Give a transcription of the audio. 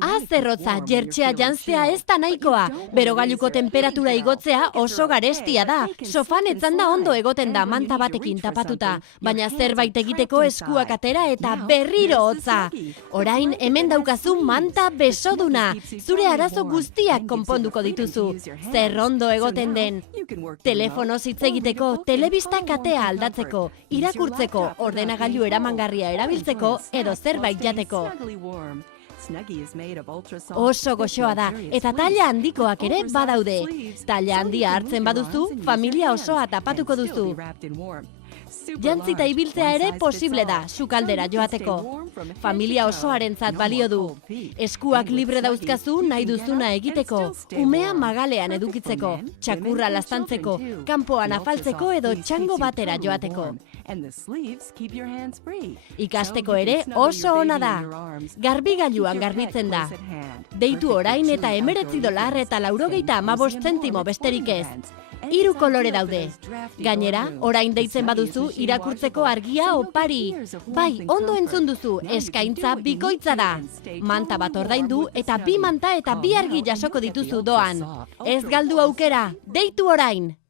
Zerrotza, jertxea janztea ez da nahikoa. Berogailuko temperatura igotzea oso garestia da. Sofan etzanda ondo egoten da manta batekin tapatuta, baina zerbait egiteko eskuak atera eta berriro hotza. Orain hemen daukazu manta besoduna. Zure arazo guztiak konponduko dituzu. Zer ondo egoten den. Telefonoz hitz egiteko, telebista katea aldatzeko, irakurtzeko, ordenagailu eramangarria erabiltzeko edo zerbait jateko. Oso goxoa da, eta taila handikoak ere badaude. Taila handia hartzen baduzu, familia osoa tapatuko duzu. Jantzita ibiltzea ere posible da, sukaldera joateko. Familia osoarentzat balio du. Eskuak libre dauzkazu nahi duzuna egiteko, umea magalean edukitzeko, txakurra laztantzeko, kanpoan afaltzeko edo txango batera joateko. Ikasteko ere oso ona da. Garbigailuan garbitzen da. Deitu orain eta $19 eta 95 zentimo besterik ez. 3 kolore daude. Gainera, orain deitzen baduzu irakurtzeko argia opari. Bai, ondo entzun duzu, eskaintza bikoitza da. Manta bat ordaindu eta 2 manta eta 2 argi jasoko dituzu doan. Ez galdu aukera, deitu orain!